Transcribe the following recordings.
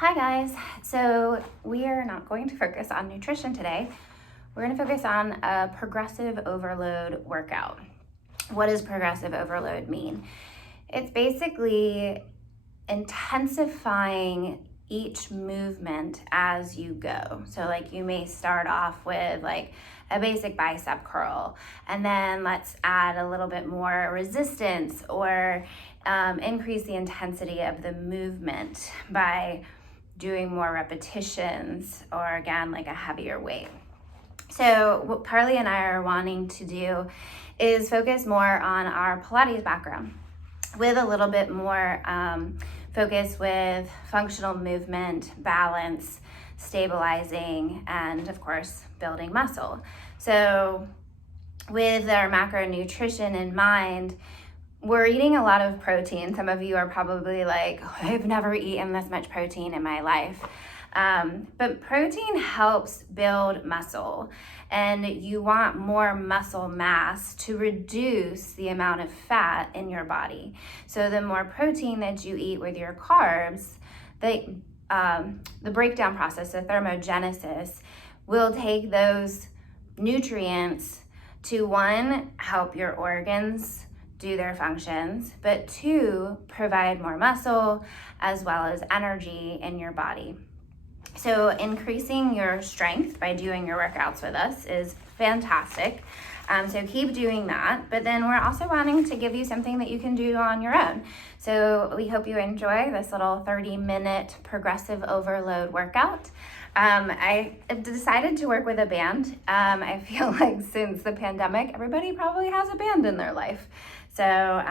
Hi guys, so we are not going to focus on nutrition today. We're going to focus on a progressive overload workout. What does progressive overload mean? It's basically intensifying each movement as you go. So like you may start off with like a basic bicep curl, and then let's add a little bit more resistance or increase the intensity of the movement by doing more repetitions or again like a heavier weight. So what Carly and I are wanting to do is focus more on our Pilates background with a little bit more focus with functional movement, balance, stabilizing, and of course building muscle. So with our macronutrition in mind, we're eating a lot of protein. Some of you are probably like, I've never eaten this much protein in my life. But protein helps build muscle, and you want more muscle mass to reduce the amount of fat in your body. So the more protein that you eat with your carbs, the breakdown process, the thermogenesis, will take those nutrients to one, help your organs do their functions, but two, provide more muscle as well as energy in your body. So increasing your strength by doing your workouts with us is fantastic. So keep doing that. But then we're also wanting to give you something that you can do on your own. So we hope you enjoy this little 30-minute progressive overload workout. I decided to work with a band. I feel like since the pandemic, everybody probably has a band in their life. So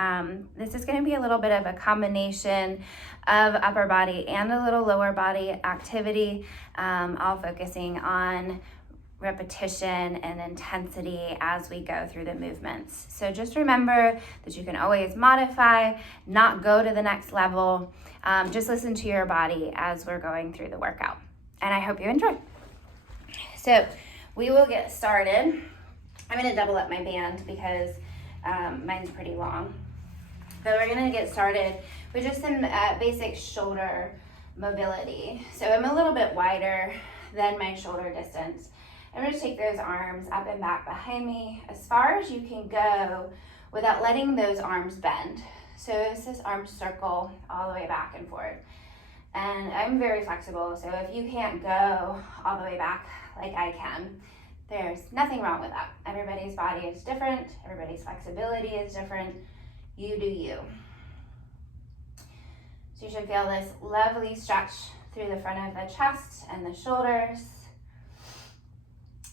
this is going to be a little bit of a combination of upper body and a little lower body activity, all focusing on repetition and intensity as we go through the movements. So just remember that you can always modify, not go to the next level. Just listen to your body as we're going through the workout. And I hope you enjoy. So we will get started. I'm going to double up my band because mine's pretty long. But we're going to get started with just some basic shoulder mobility. So I'm a little bit wider than my shoulder distance. I'm going to take those arms up and back behind me as far as you can go without letting those arms bend. So this is arms circle all the way back and forth. And I'm very flexible, so if you can't go all the way back like I can, there's nothing wrong with that. Everybody's body is different, everybody's flexibility is different. You do you. So you should feel this lovely stretch through the front of the chest and the shoulders.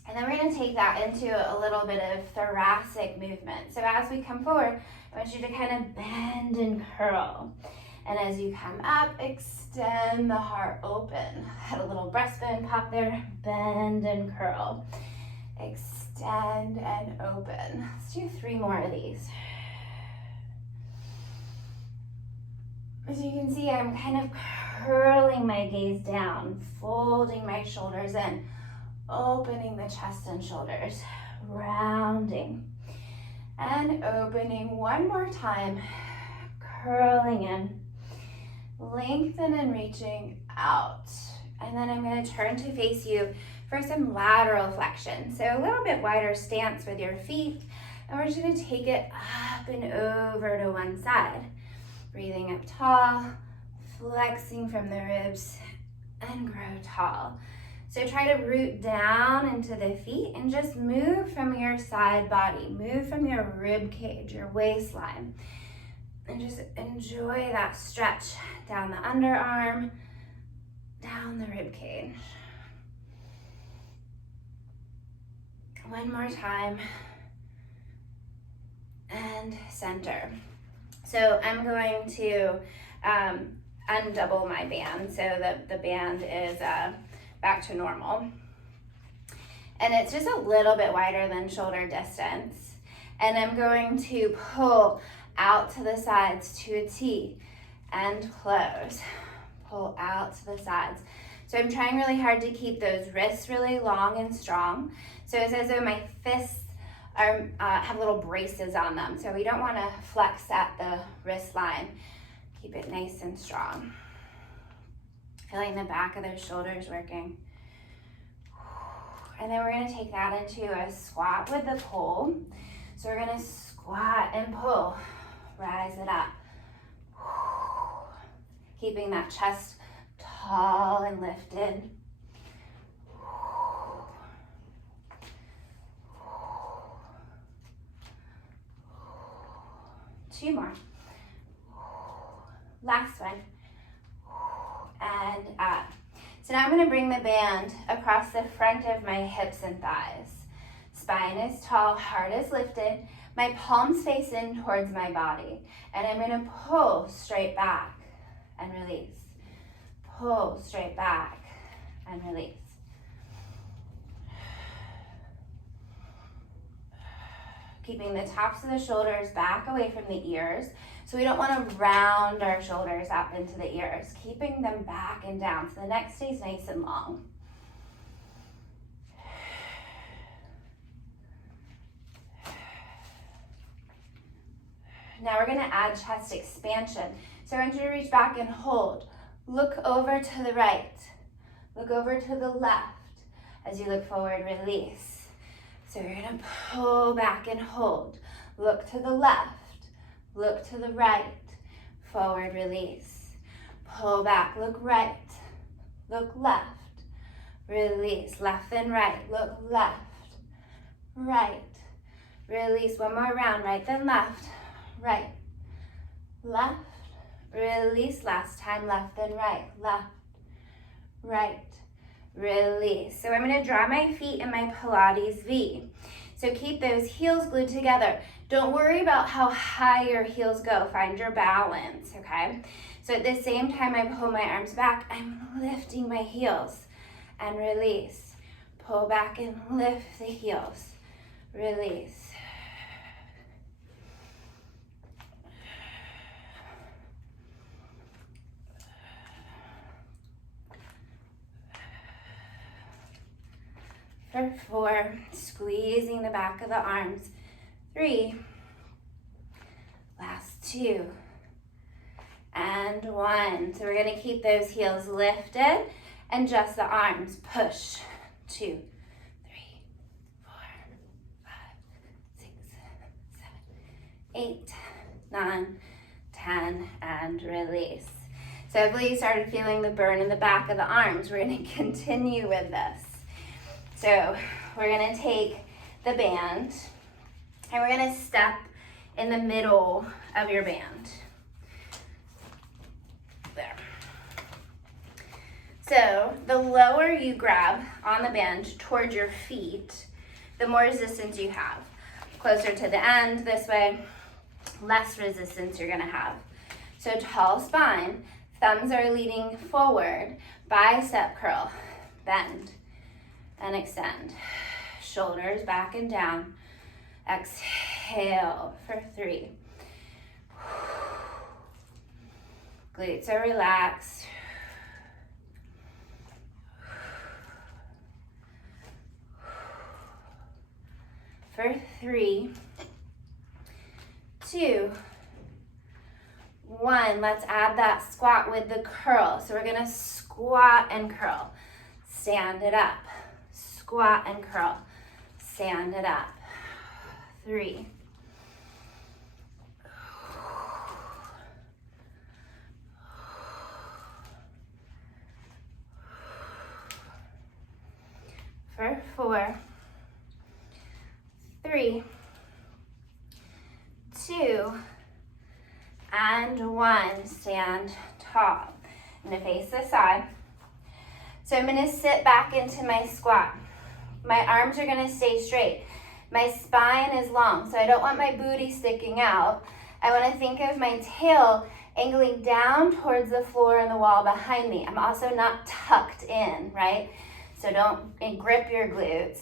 And then we're going to take that into a little bit of thoracic movement. So as we come forward, I want you to kind of bend and curl. And as you come up, extend the heart open. Had a little breastbone pop there. Bend and curl. Extend and open. Let's do 3 more of these. As you can see, I'm kind of curling my gaze down, folding my shoulders in, opening the chest and shoulders, rounding, and opening one more time, curling in, lengthen and reaching out. And then I'm going to turn to face you for some lateral flexion. So a little bit wider stance with your feet, and we're just going to take it up and over to one side. Breathing up tall, flexing from the ribs, and grow tall. So try to root down into the feet and just move from your side body, move from your rib cage, your waistline, and just enjoy that stretch down the underarm, down the rib cage. One more time, and center. So I'm going to undouble my band so that the band is back to normal. And it's just a little bit wider than shoulder distance. And I'm going to pull out to the sides to a T and close. Pull out to the sides. So I'm trying really hard to keep those wrists really long and strong. So it's as though my fists have little braces on them. So we don't want to flex at the wrist line. Keep it nice and strong. Feeling the back of those shoulders working. And then we're gonna take that into a squat with the pole. So we're gonna squat and pull, rise it up. Keeping that chest tall and lifted. 2 more. Last one. And up. So now I'm going to bring the band across the front of my hips and thighs. Spine is tall, heart is lifted. My palms face in towards my body. And I'm going to pull straight back and release. Pull straight back and release. Keeping the tops of the shoulders back away from the ears. So we don't want to round our shoulders up into the ears. Keeping them back and down so the neck stays nice and long. Now we're going to add chest expansion. So I want you to reach back and hold. Look over to the right. Look over to the left. As you look forward, release. So you're going to pull back and hold. Look to the left. Look to the right. Forward, release. Pull back, look right. Look left. Release, left and right. Look left, right. Release, one more round, right then left, right. Left, release, last time, left and right. Left, right. Release. So I'm going to draw my feet in my Pilates V. So keep those heels glued together. Don't worry about how high your heels go. Find your balance, okay? So at the same time I pull my arms back, I'm lifting my heels and release. Pull back and lift the heels. Release. For 4, squeezing the back of the arms. 3, last 2, and 1. So we're going to keep those heels lifted and just the arms. Push. 2, 3, 4, 5, 6, 7, 8, 9, 10, and release. So hopefully you started feeling the burn in the back of the arms. We're going to continue with this. So we're going to take the band and we're going to step in the middle of your band. There. So the lower you grab on the band towards your feet, the more resistance you have. Closer to the end this way, less resistance you're going to have. So tall spine, thumbs are leading forward, bicep curl, bend. And extend. Shoulders back and down. Exhale for 3. Glutes are relaxed. For 3, 2, 1. Let's add that squat with the curl. So we're going to squat and curl. Stand it up. Squat and curl. Stand it up. 3. For 4, 3, 2, and 1. Stand tall. I'm going to face this side. So I'm going to sit back into my squat. My arms are going to stay straight. My spine is long, so I don't want my booty sticking out. I want to think of my tail angling down towards the floor and the wall behind me. I'm also not tucked in, right? So don't grip your glutes.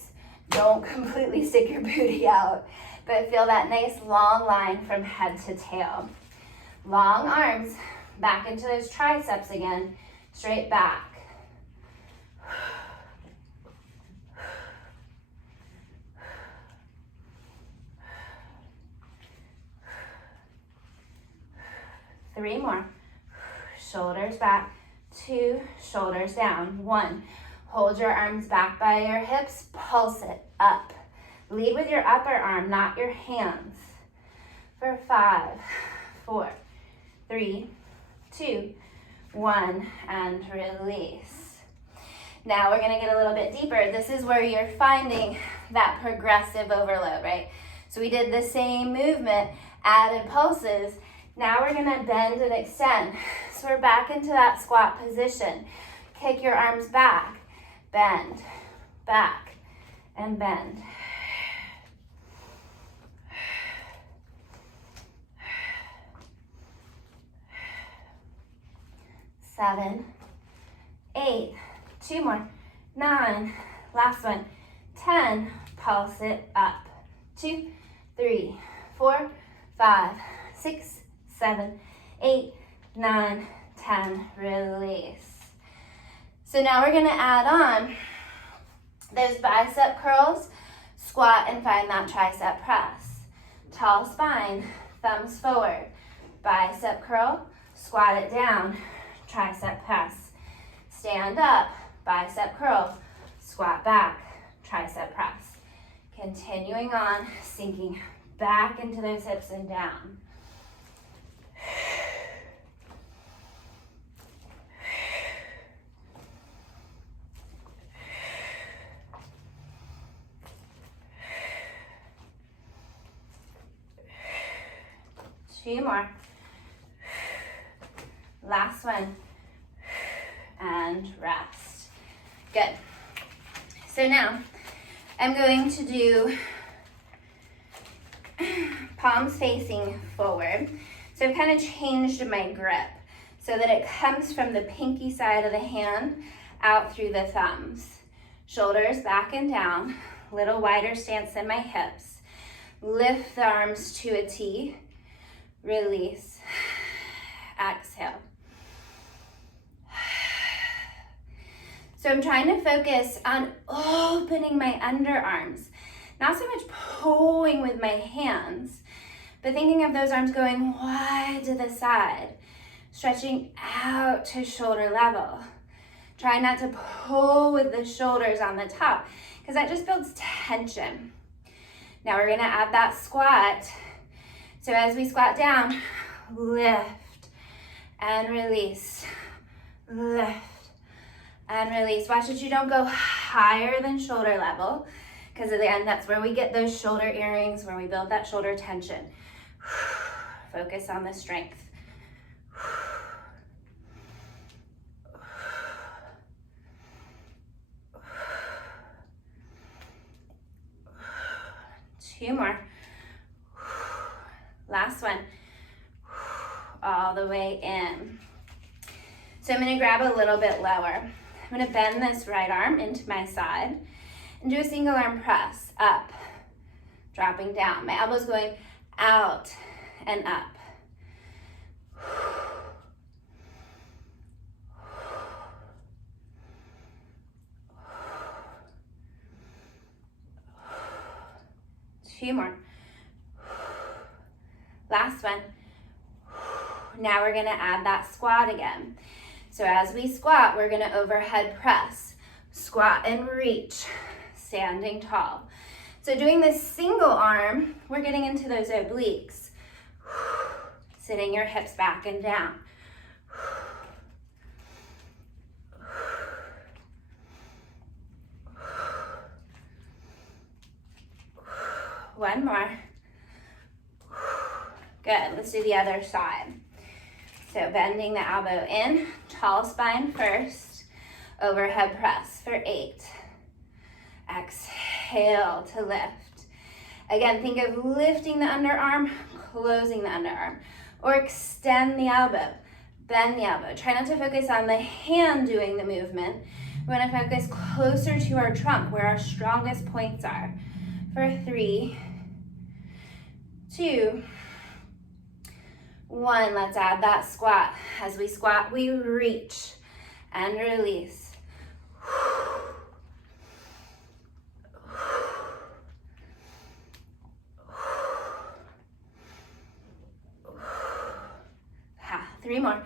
Don't completely stick your booty out, but feel that nice long line from head to tail. Long arms back into those triceps again, straight back. Three more. Shoulders back. 2, shoulders down. 1, hold your arms back by your hips, pulse it up. Lead with your upper arm, not your hands. For 5, 4, 3, 2, 1, and release. Now we're gonna get a little bit deeper. This is where you're finding that progressive overload, right? So we did the same movement, added pulses. Now we're gonna bend and extend. So we're back into that squat position. Kick your arms back, bend, back, and bend. Seven, 8, 2 more, 9, last one, 10, pulse it up. 2, 3, 4, 5, 6, 7, 8, 9, 10, release. So now we're gonna add on those bicep curls, squat and find that tricep press. Tall spine, thumbs forward, bicep curl, squat it down, tricep press. Stand up, bicep curl, squat back, tricep press. Continuing on, sinking back into those hips and down. Two more. Last one. And rest. Good. So now I'm going to do palms facing forward. So I've kind of changed my grip so that it comes from the pinky side of the hand out through the thumbs. Shoulders back and down, little wider stance in my hips. Lift the arms to a T, release, exhale. So I'm trying to focus on opening my underarms, not so much pulling with my hands, but thinking of those arms going wide to the side, stretching out to shoulder level. Try not to pull with the shoulders on the top, because that just builds tension. Now we're gonna add that squat. So as we squat down, lift and release, lift and release. Watch that you don't go higher than shoulder level, because at the end, that's where we get those shoulder earrings, where we build that shoulder tension. Focus on the strength. Two more. Last one. All the way in. So I'm gonna grab a little bit lower. I'm gonna bend this right arm into my side and do a single arm press, up, dropping down. My elbow's going out and up. Two more. Last one. Now we're gonna add that squat again. So as we squat, we're gonna overhead press, squat and reach, standing tall. So doing this single arm, we're getting into those obliques. Sitting your hips back and down. One more. Good, let's do the other side. So bending the elbow in, tall spine first, overhead press for 8. Exhale to lift. Again, think of lifting the underarm, closing the underarm, or extend the elbow, bend the elbow. Try not to focus on the hand doing the movement. We want to focus closer to our trunk, where our strongest points are. For 3, 2, 1, let's add that squat. As we squat, we reach and release. Three more.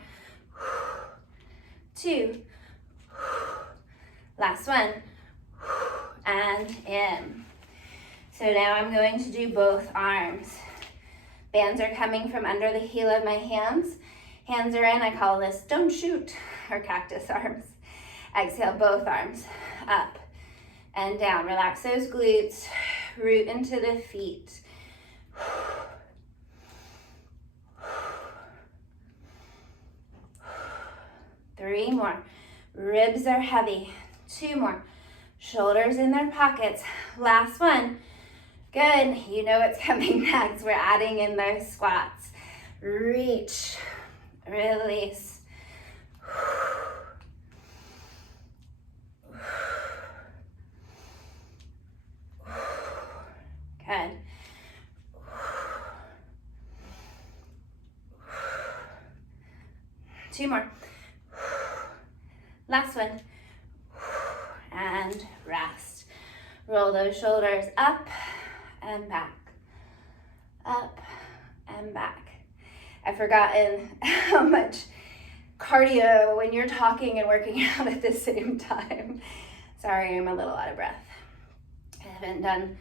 2. Last one. And in. So now I'm going to do both arms. Bands are coming from under the heel of my hands. Hands are in. I call this don't shoot, or cactus arms. Exhale, both arms up and down. Relax those glutes. Root into the feet. 3 more. Ribs are heavy. 2 more. Shoulders in their pockets. Last one. Good. You know what's coming next. We're adding in those squats. Reach. Release. Good. Two more. Last one. And rest. Roll those shoulders up and back. Up and back. I've forgotten how much cardio when you're talking and working out at the same time. Sorry, I'm a little out of breath. I haven't done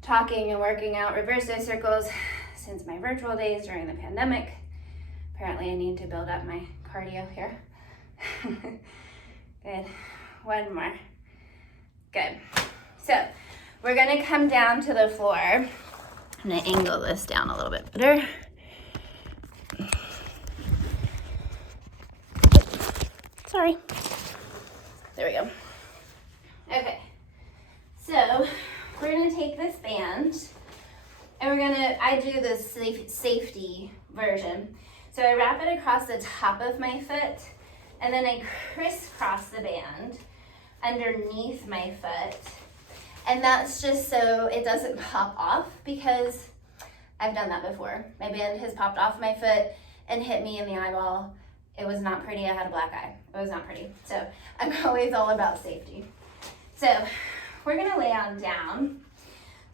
talking and working out reverse those circles since my virtual days during the pandemic. Apparently I need to build up my cardio here. Good. One more. Good. So we're gonna come down to the floor. I'm gonna angle this down a little bit better. Sorry. There we go. Okay. So we're gonna take this band and I do the safety version. So I wrap it across the top of my foot and then I crisscross the band underneath my foot. And that's just so it doesn't pop off, because I've done that before. My band has popped off my foot and hit me in the eyeball. It was not pretty. I had a black eye. It was not pretty. So I'm always all about safety. So we're gonna lay on down.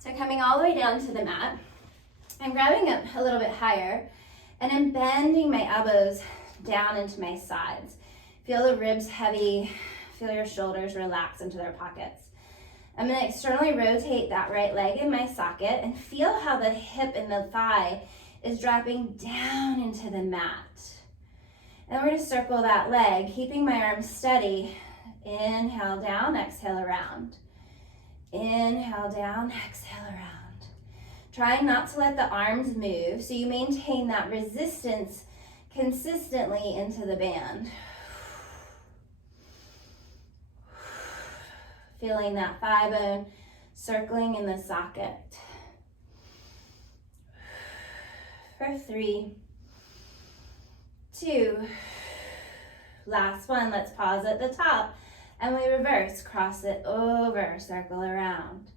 So coming all the way down to the mat. I'm grabbing up a little bit higher and I'm bending my elbows down into my sides. Feel the ribs heavy. Feel your shoulders relax into their pockets. I'm gonna externally rotate that right leg in my socket and feel how the hip and the thigh is dropping down into the mat. And we're gonna circle that leg, keeping my arms steady. Inhale down, exhale around. Inhale down, exhale around. Trying not to let the arms move, so you maintain that resistance consistently into the band. Feeling that thigh bone circling in the socket. For 3, 2, last one. Let's pause at the top and we reverse, cross it over, circle around.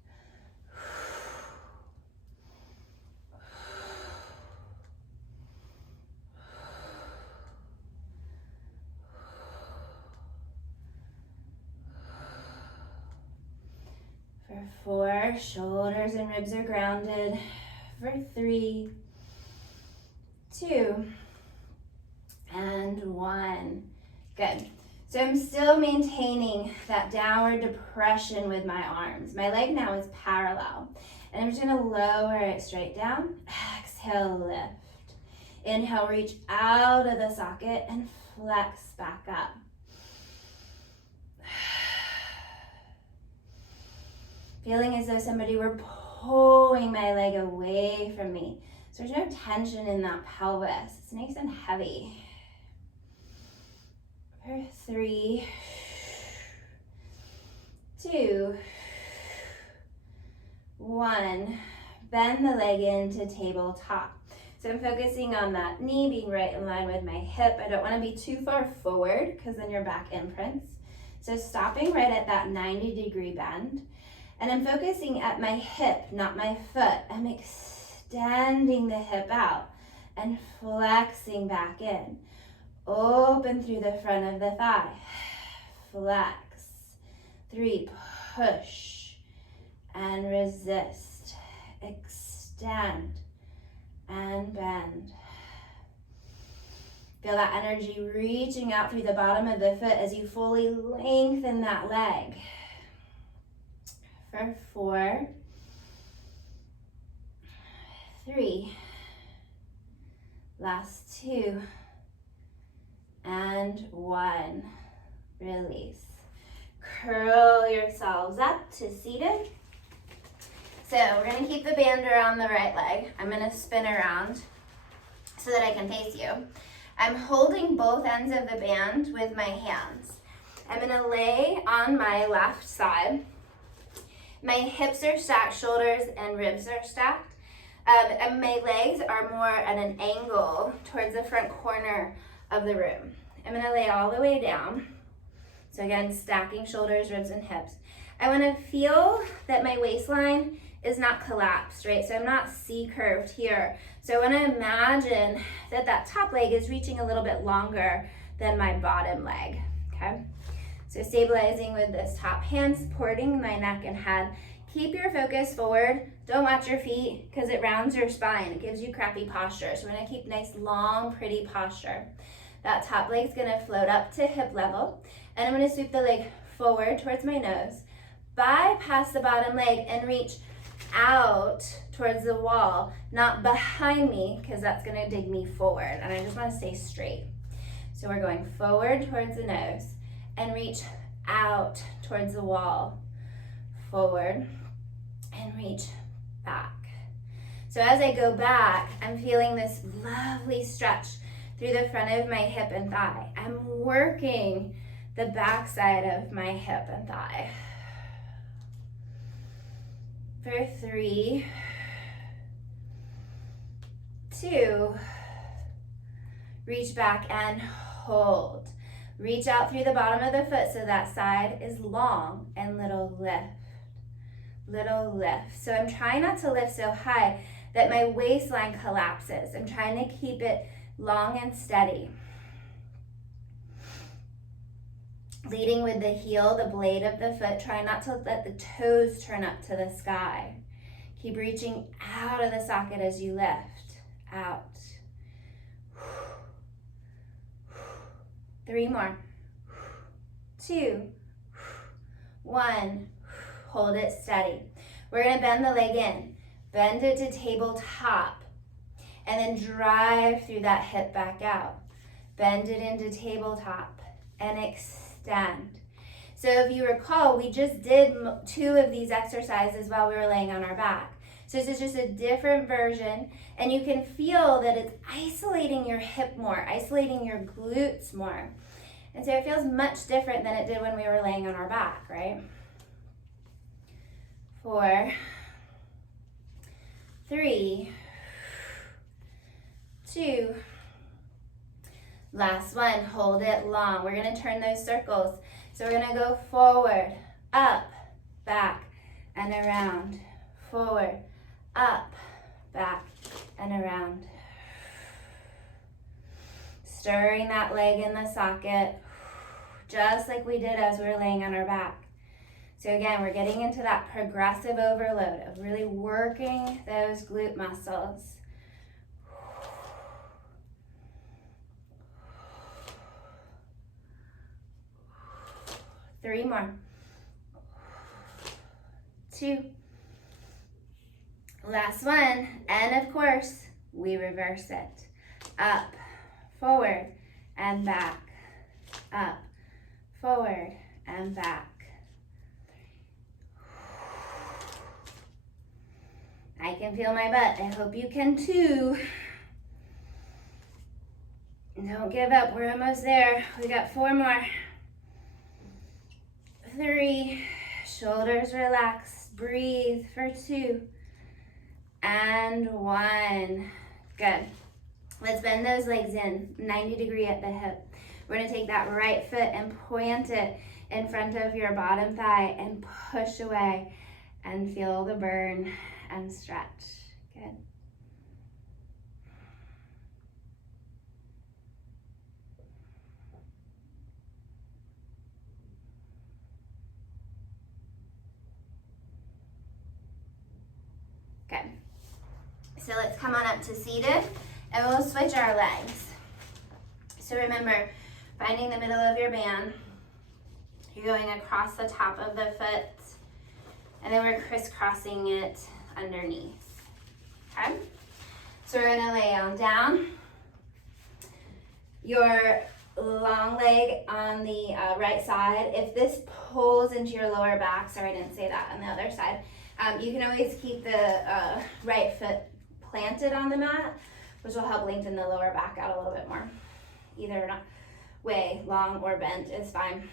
For 4, shoulders and ribs are grounded. For 3, 2, and 1. Good. So I'm still maintaining that downward depression with my arms. My leg now is parallel. And I'm just gonna lower it straight down. Exhale, lift. Inhale, reach out of the socket and flex back up. Feeling as though somebody were pulling my leg away from me. So there's no tension in that pelvis. It's nice and heavy. For 3, 2, 1. Bend the leg into tabletop. So I'm focusing on that knee being right in line with my hip. I don't want to be too far forward because then your back imprints. So stopping right at that 90-degree bend. And I'm focusing at my hip, not my foot. I'm extending the hip out and flexing back in. Open through the front of the thigh. Flex. 3, push and resist. Extend and bend. Feel that energy reaching out through the bottom of the foot as you fully lengthen that leg. For 4, 3, last 2, and 1. Release. Curl yourselves up to seated. So we're going to keep the band around the right leg. I'm going to spin around so that I can face you. I'm holding both ends of the band with my hands. I'm going to lay on my left side. My hips are stacked, shoulders and ribs are stacked. And my legs are more at an angle towards the front corner of the room. I'm going to lay all the way down. So again, stacking shoulders, ribs, and hips. I want to feel that my waistline is not collapsed, right? So I'm not C-curved here. So I want to imagine that that top leg is reaching a little bit longer than my bottom leg, okay? So stabilizing with this top hand, supporting my neck and head. Keep your focus forward. Don't watch your feet because it rounds your spine. It gives you crappy posture. So we're going to keep nice, long, pretty posture. That top leg's going to float up to hip level. And I'm going to sweep the leg forward towards my nose, bypass the bottom leg, and reach out towards the wall, not behind me, because that's going to dig me forward. And I just want to stay straight. So we're going forward towards the nose and reach out towards the wall, forward, and reach back. So as I go back, I'm feeling this lovely stretch through the front of my hip and thigh. I'm working the back side of my hip and thigh. For 3, 2, reach back and hold. Reach out through the bottom of the foot so that side is long, and little lift, little lift. So I'm trying not to lift so high that my waistline collapses. I'm trying to keep it long and steady. Leading with the heel, the blade of the foot. Try not to let the toes turn up to the sky. Keep reaching out of the socket as you lift. Out. 3 more. 2, 1. Hold it steady. We're going to bend the leg in. Bend it to tabletop. And then drive through that hip back out. Bend it into tabletop and extend. So if you recall, we just did 2 of these exercises while we were laying on our back. So this is just a different version, and you can feel that it's isolating your hip more, isolating your glutes more. And so it feels much different than it did when we were laying on our back, right? 4, 3, 2, last one. Hold it long. We're going to turn those circles. So we're going to go forward, up, back, and around. Forward, up, back, and around. Stirring that leg in the socket, just like we did as we were laying on our back. So again, we're getting into that progressive overload of really working those glute muscles. 3 more. 2. Last one. And of course, we reverse it. Up, forward, and back. Up, forward, and back. I can feel my butt. I hope you can too. Don't give up. We're almost there. We got 4 more. 3, shoulders relaxed, breathe for 2, and 1. Good. Let's bend those legs in, 90 degree at the hip. We're gonna take that right foot and plant it in front of your bottom thigh and push away and feel the burn and stretch. Good. Good. So let's come on up to seated and we'll switch our legs. So remember, finding the middle of your band. You're going across the top of the foot, and then we're crisscrossing it underneath. Okay? So we're gonna lay on down. Your long leg on the right side. If this pulls into your lower back, sorry I didn't say that on the other side, you can always keep the right foot planted on the mat, which will help lengthen the lower back out a little bit more. Either way, long or bent is fine.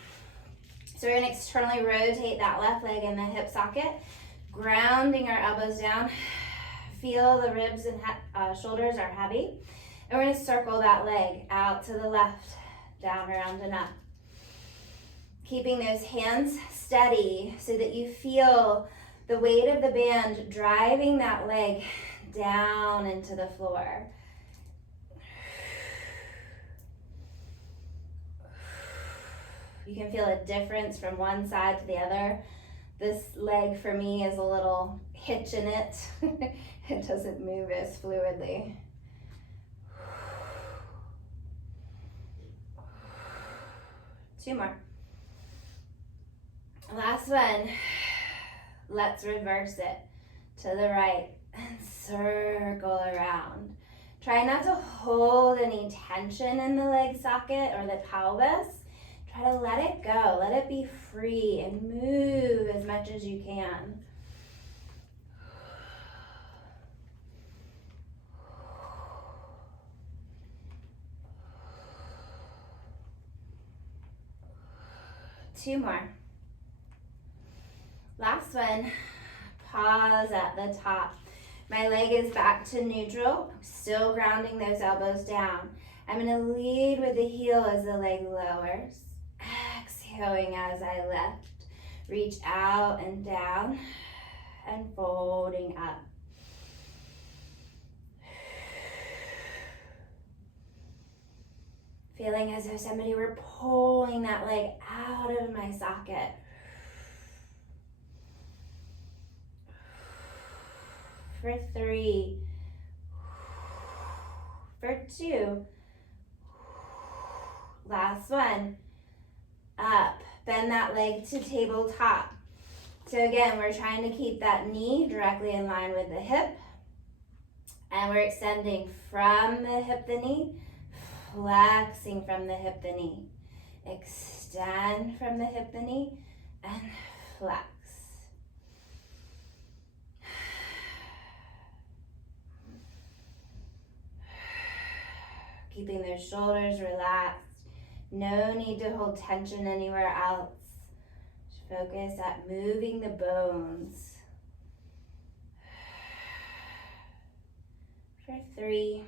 So we're gonna externally rotate that left leg in the hip socket, grounding our elbows down. Feel the ribs and shoulders are heavy. And we're gonna circle that leg out to the left, down, around, and up. Keeping those hands steady so that you feel the weight of the band driving that leg down into the floor. You can feel a difference from one side to the other. This leg for me is a little hitch in it. It doesn't move as fluidly. Two more. Last one. Let's reverse it to the right and circle around. Try not to hold any tension in the leg socket or the pelvis. Try to let it go. Let it be free and move as much as you can. Two more. Last one. Pause at the top. My leg is back to neutral, still grounding those elbows down. I'm going to lead with the heel as the leg lowers. Exhaling as I lift. Reach out and down and folding up. Feeling as though somebody were pulling that leg out of my socket. For 3. For 2. Last one. Up. Bend that leg to tabletop. So again, we're trying to keep that knee directly in line with the hip. And we're extending from the hip, the knee. Flexing from the hip, the knee. Extend from the hip, the knee. And flex. Keeping those shoulders relaxed. No need to hold tension anywhere else. Just focus at moving the bones. For 3,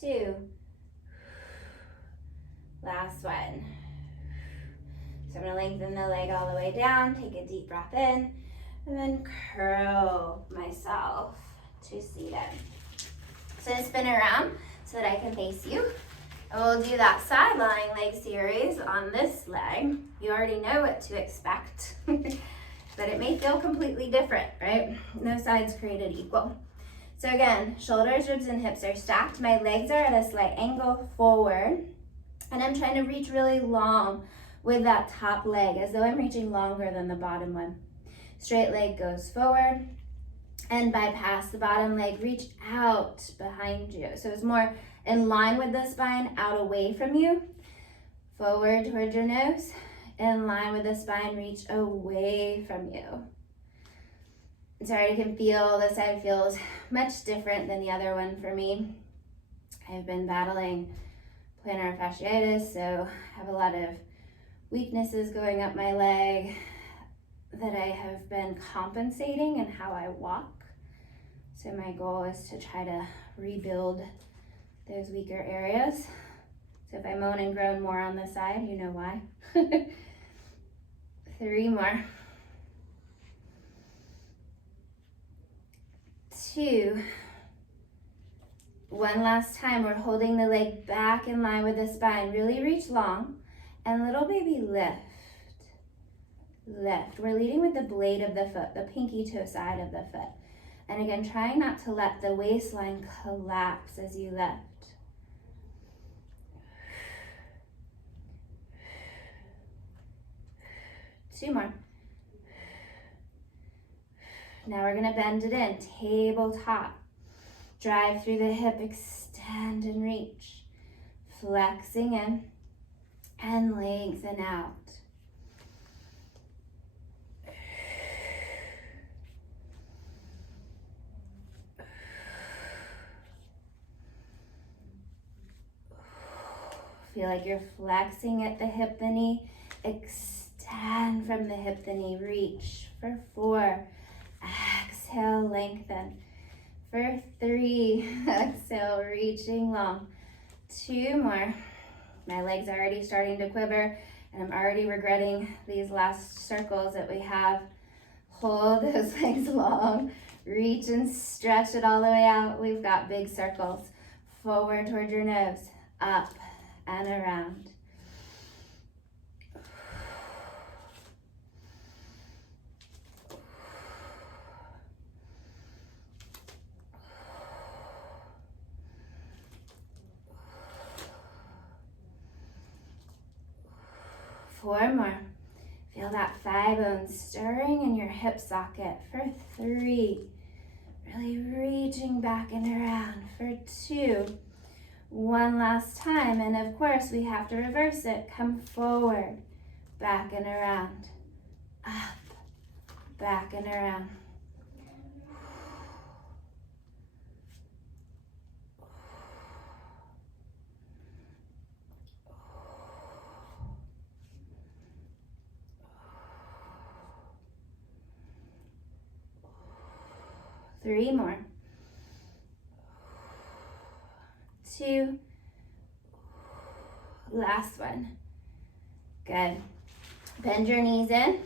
2, last one. So I'm going to lengthen the leg all the way down, take a deep breath in, and then curl myself to seated. So spin around so that I can face you. And we'll do that side lying leg series on this leg. You already know what to expect, but it may feel completely different, right? No sides created equal. So again, shoulders, ribs, and hips are stacked. My legs are at a slight angle forward, and I'm trying to reach really long with that top leg, as though I'm reaching longer than the bottom one. Straight leg goes forward, and bypass the bottom leg, reach out behind you. So it's more in line with the spine, out away from you. Forward towards your nose, in line with the spine, reach away from you. Sorry, I can feel this side feels much different than the other one for me. I've been battling plantar fasciitis, so I have a lot of weaknesses going up my leg that I have been compensating in how I walk. So my goal is to try to rebuild those weaker areas. So if I moan and groan more on this side, you know why. 3 more. 2. One last time, we're holding the leg back in line with the spine. Really reach long, and little baby lift. Lift. We're leading with the blade of the foot, the pinky toe side of the foot. And again, trying not to let the waistline collapse as you lift. 2 more. Now we're gonna bend it in, tabletop. Drive through the hip, extend and reach. Flexing in and lengthen out. Feel like you're flexing at the hip, the knee. Extend from the hip, the knee. Reach for 4. Exhale, lengthen. For 3, exhale, reaching long. 2 more. My legs are already starting to quiver, and I'm already regretting these last circles that we have. Hold those legs long. Reach and stretch it all the way out. We've got big circles. Forward toward your nose. Up and around. Four more. Feel that thigh bone stirring in your hip socket for 3. Really reaching back and around for 2. One last time, and of course we have to reverse it. Come forward, back and around, up, back and around. Three more. 2. Last one. Good. Bend your knees in.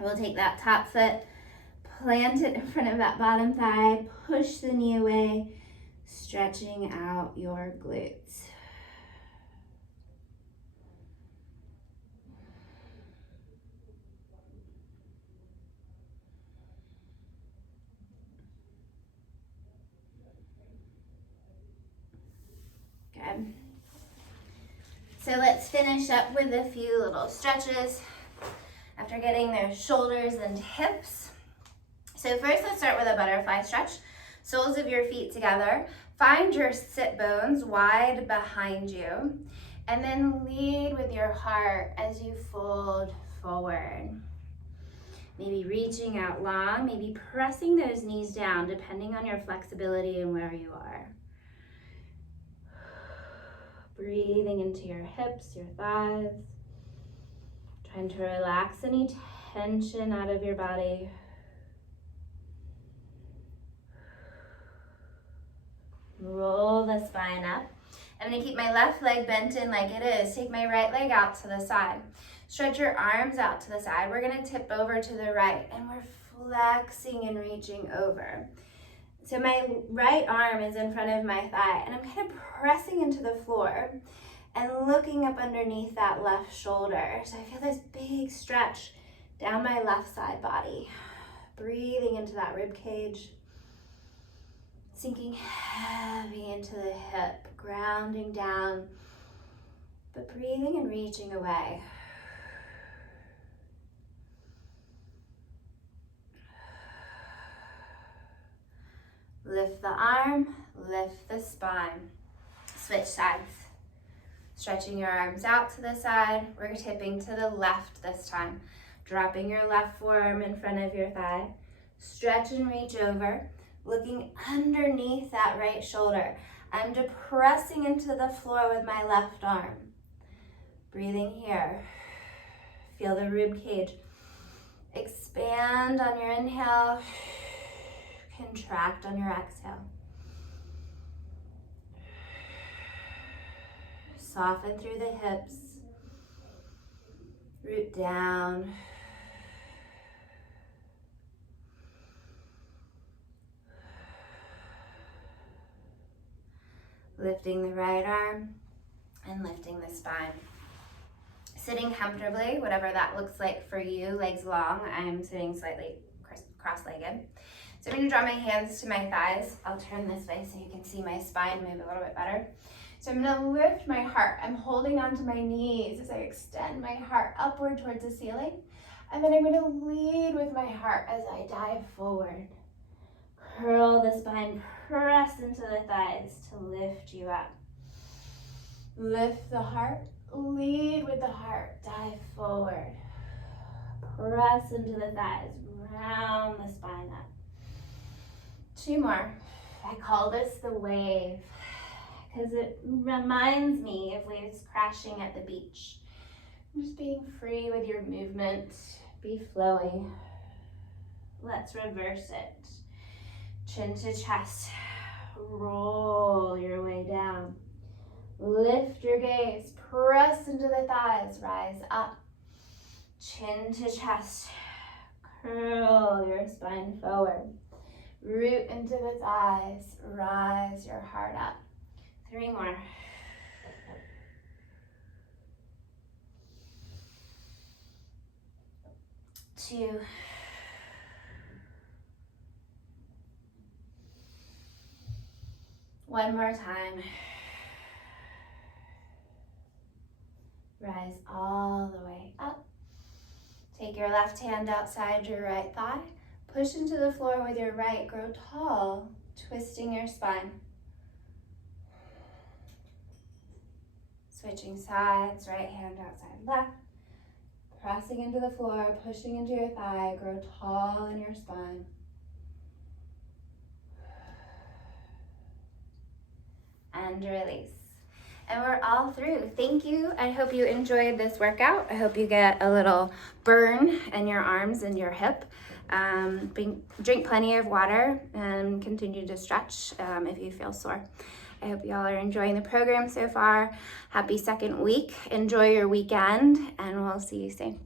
We'll take that top foot, plant it in front of that bottom thigh, push the knee away, stretching out your glutes. Good. So let's finish up with a few little stretches after getting those shoulders and hips. So first, let's start with a butterfly stretch. Soles of your feet together. Find your sit bones wide behind you, and then lead with your heart as you fold forward. Maybe reaching out long, maybe pressing those knees down depending on your flexibility and where you are. Breathing into your hips, your thighs. Trying to relax any tension out of your body. Roll the spine up. I'm gonna keep my left leg bent in like it is. Take my right leg out to the side. Stretch your arms out to the side. We're gonna tip over to the right, and we're flexing and reaching over. So my right arm is in front of my thigh, and I'm kind of pressing into the floor and looking up underneath that left shoulder. So I feel this big stretch down my left side body. Breathing into that rib cage. Sinking heavy into the hip, grounding down, but breathing and reaching away. Lift the arm, lift the spine. Switch sides. Stretching your arms out to the side. We're tipping to the left this time. Dropping your left forearm in front of your thigh. Stretch and reach over. Looking underneath that right shoulder. I'm depressing into the floor with my left arm. Breathing here. Feel the rib cage. Expand on your inhale. Contract on your exhale. Soften through the hips. Root down. Lifting the right arm and lifting the spine. Sitting comfortably, whatever that looks like for you, legs long. I'm sitting slightly cross-legged. So I'm going to draw my hands to my thighs. I'll turn this way so you can see my spine move a little bit better. So I'm gonna lift my heart. I'm holding onto my knees as I extend my heart upward towards the ceiling. And then I'm gonna lead with my heart as I dive forward. Curl the spine, press into the thighs to lift you up. Lift the heart, lead with the heart, dive forward. Press into the thighs, round the spine up. 2 more. I call this the wave because it reminds me of waves crashing at the beach. Just being free with your movement, be flowy. Let's reverse it. Chin to chest, roll your way down. Lift your gaze, press into the thighs, rise up. Chin to chest, curl your spine forward. Root into the thighs, rise your heart up. 3 more. Two. One more time. Rise all the way up. Take your left hand outside your right thigh. Push into the floor with your right. Grow tall, twisting your spine. Switching sides, right hand outside left. Pressing into the floor, pushing into your thigh. Grow tall in your spine. And release. And we're all through. Thank you. I hope you enjoyed this workout. I hope you get a little burn in your arms and your hip. Drink plenty of water and continue to stretch if you feel sore. I hope you all are enjoying the program so far. Happy second week. Enjoy your weekend, and we'll see you soon.